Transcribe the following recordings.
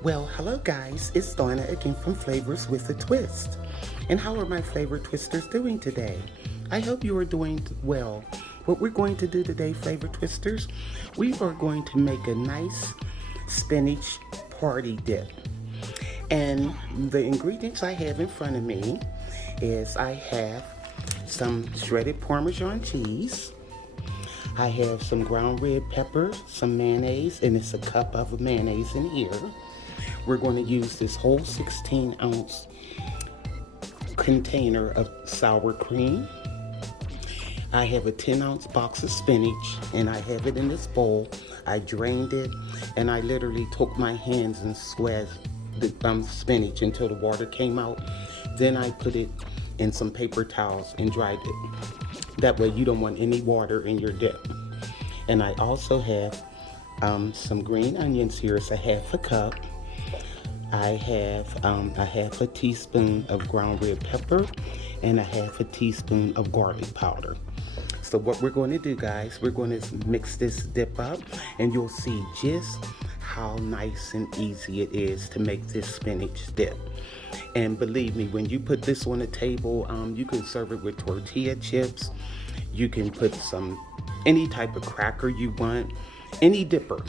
Well, hello guys, it's Donna again from Flavors with a Twist. And how are my flavor twisters doing today? I hope you are doing well. What we're going to do today, flavor twisters, we are going to make a nice spinach party dip. And the ingredients I have in front of me is I have some shredded Parmesan cheese. I have some ground red pepper, some mayonnaise, and it's a cup of mayonnaise in here. We're going to use this whole 16-ounce container of sour cream. I have a 10-ounce box of spinach, and I have it in this bowl. I drained it, and I literally took my hands and squeezed the spinach until the water came out. Then I put it in some paper towels and dried it. That way you don't want any water in your dip. And I also have some green onions here. It's a half a cup. I have a half a teaspoon of ground red pepper and a half a teaspoon of garlic powder. So what we're going to do, guys, we're going to mix this dip up, and you'll see just how nice and easy it is to make this spinach dip. And believe me, when you put this on the table, you can serve it with tortilla chips. You can put any type of cracker you want. Any dipper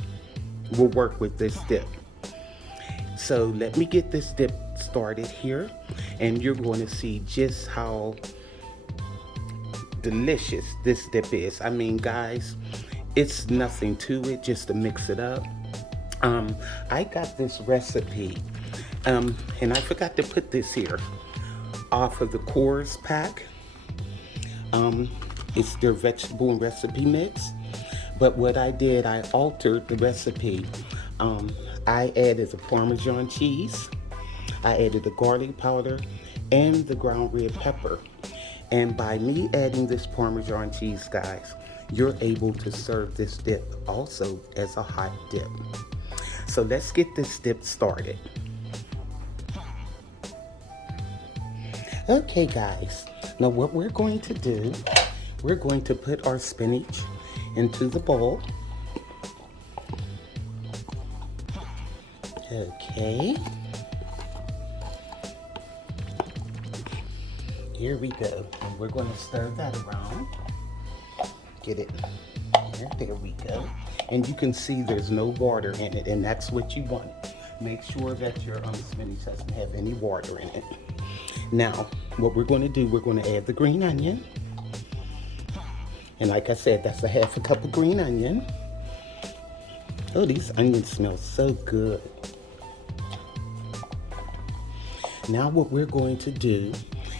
will work with this dip. So let me get this dip started here, and you're going to see just how delicious this dip is. I mean, guys, it's nothing to it just to mix it up. I got this recipe, and I forgot to put this here, off of the Knorr's pack. It's their vegetable and recipe mix. But what I did, I altered the recipe. I added the Parmesan cheese, I added the garlic powder, and the ground red pepper. And by me adding this Parmesan cheese, guys, you're able to serve this dip also as a hot dip. So let's get this dip started. Okay, guys, now what we're going to do, we're going to put our spinach into the bowl. Okay. Here we go. And we're going to stir that around. Get it there. There we go. And you can see there's no water in it, and that's what you want. Make sure that your spinach doesn't have any water in it. Now, what we're going to do, we're going to add the green onion. And like I said, that's a half a cup of green onion. Oh, these onions smell so good. Now what we're going to do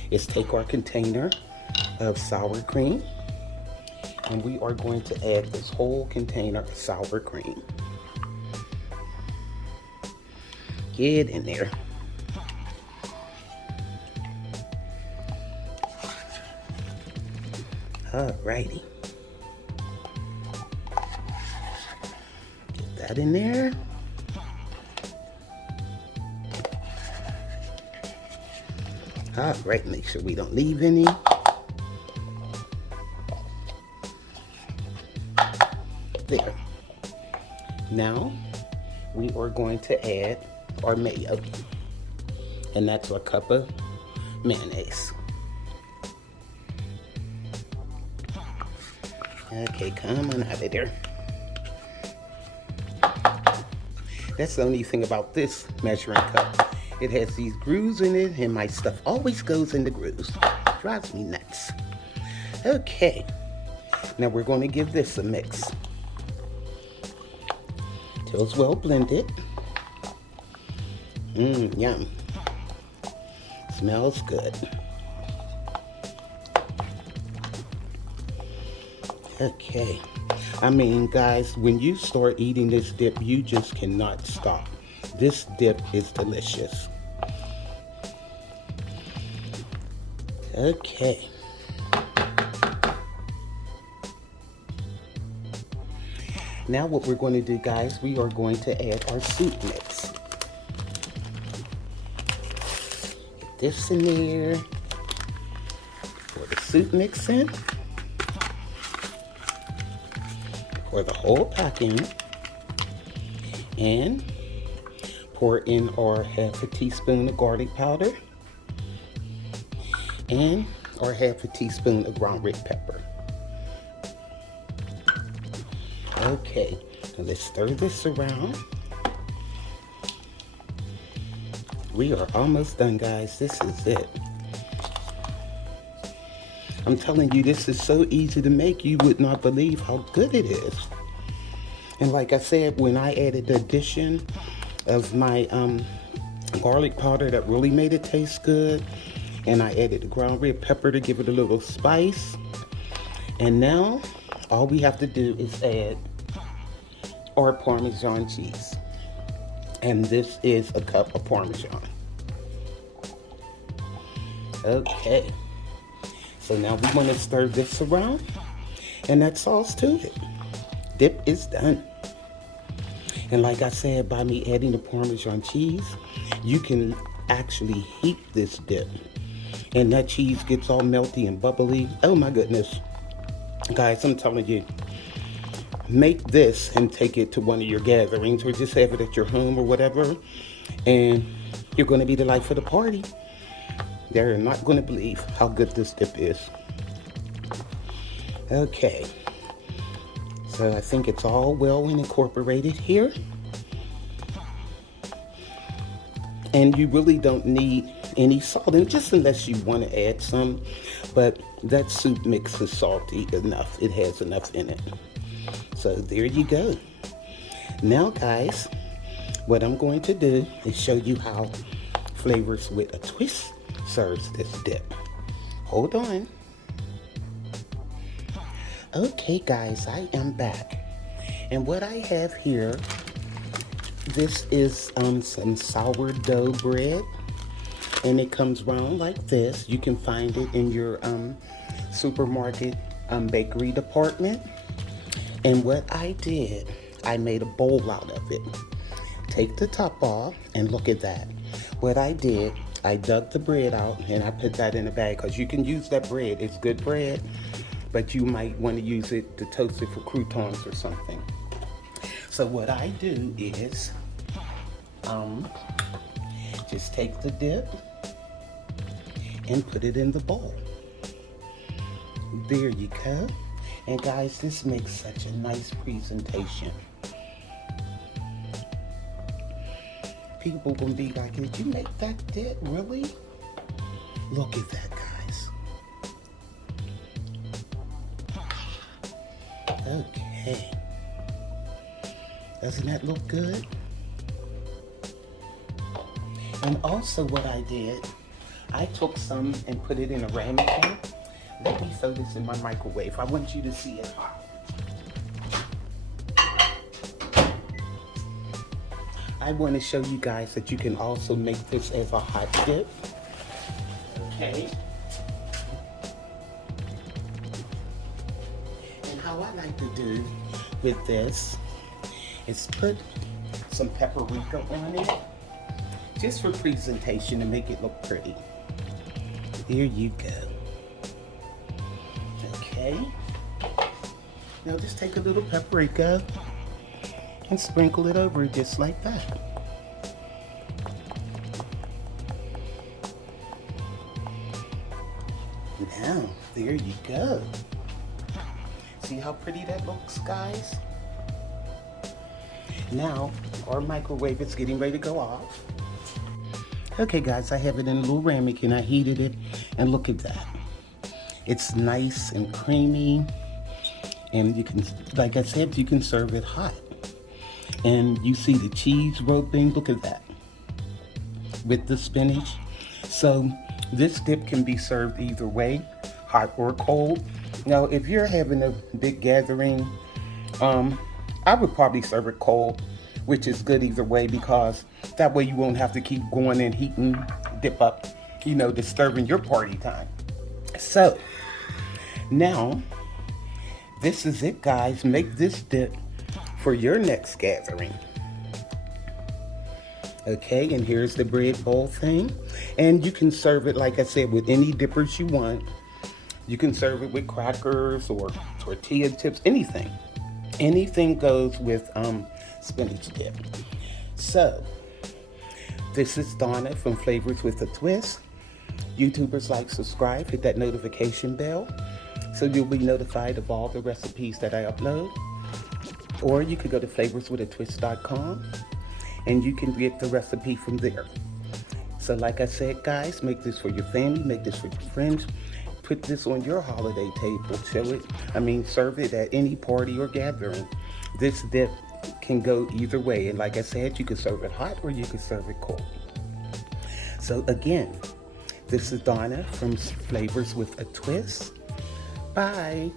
is take our container of sour cream, and we are going to add this whole container of sour cream. Get in there. Alrighty. Get that in there. All right, make sure we don't leave any. There. Now, we are going to add our mayo. And that's a cup of mayonnaise. Okay, come on out of there. That's the only thing about this measuring cup. It has these grooves in it, and my stuff always goes in the grooves. Drives me nuts. Okay, now we're going to give this a mix till it's well blended. Yum. Smells good. Okay. I mean, guys, when you start eating this dip, you just cannot stop. This dip is delicious. Okay. Now what we're going to do, guys, we are going to add our soup mix. Get this in there. Pour the soup mix in. Pour the whole pack in. And pour in our half a teaspoon of garlic powder and our half a teaspoon of ground red pepper. Okay, now let's stir this around. We are almost done, guys. This is it. I'm telling you, this is so easy to make, you would not believe how good it is. And like I said, when I added the addition of my garlic powder, that really made it taste good. And I added the ground red pepper to give it a little spice. And now, all we have to do is add our Parmesan cheese. And this is a cup of Parmesan. Okay. So now we want to stir this around. And that's all to it. Dip is done. And like I said, by me adding the Parmesan cheese, you can actually heat this dip. And that cheese gets all melty and bubbly. Oh my goodness. Guys, I'm telling you, make this and take it to one of your gatherings or just have it at your home or whatever. And you're going to be the life of the party. They're not going to believe how good this dip is. Okay. So I think it's all well incorporated here. And you really don't need any salt, and just unless you want to add some, but that soup mix is salty enough. It has enough in it. So there you go. Now guys, what I'm going to do is show you how Flavors with a Twist serves this dip. Hold on. Okay guys, I am back. And what I have here, this is some sourdough bread. And it comes round like this. You can find it in your supermarket bakery department. And what I did, I made a bowl out of it. Take the top off and look at that. What I did, I dug the bread out and I put that in a bag, because you can use that bread. It's good bread, but you might want to use it to toast it for croutons or something. So what I do is just take the dip and put it in the bowl. There you go. And guys, this makes such a nice presentation. People gonna be like, did you make that dip, really? Look at that, guys. Okay. Doesn't that look good? And also what I did, I took some and put it in a ramekin. Let me throw this in my microwave. I want you to see it hot. I want to show you guys that you can also make this as a hot dip. Okay. And how I like to do with this is put some paprika on it, just for presentation to make it look pretty. There you go. Okay. Now just take a little paprika and sprinkle it over just like that. Now, there you go. See how pretty that looks, guys? Now, our microwave is getting ready to go off. Okay guys, I have it in a little ramekin. I heated it, and look at that. It's nice and creamy, and you can, like I said, you can serve it hot. And you see the cheese roping, look at that, with the spinach. So this dip can be served either way, hot or cold. Now, if you're having a big gathering, I would probably serve it cold, which is good either way, because that way you won't have to keep going and heating dip up, you know, disturbing your party time. So now, this is it, guys. Make this dip for your next gathering. Okay, and here's the bread bowl thing. And you can serve it, like I said, with any dippers you want. You can serve it with crackers or tortilla chips, anything. Anything goes with spinach dip. So, This is Donna from Flavors with a Twist. YouTubers like, subscribe, hit that notification bell so you'll be notified of all the recipes that I upload. Or you could go to flavorswithatwist.com and you can get the recipe from there. So like I said, guys, make this for your family, make this for your friends. Put this on your holiday table. Serve it at any party or gathering. This dip can go either way. And like I said, you can serve it hot or you can serve it cold. So again, this is Donna from Flavors with a Twist. Bye.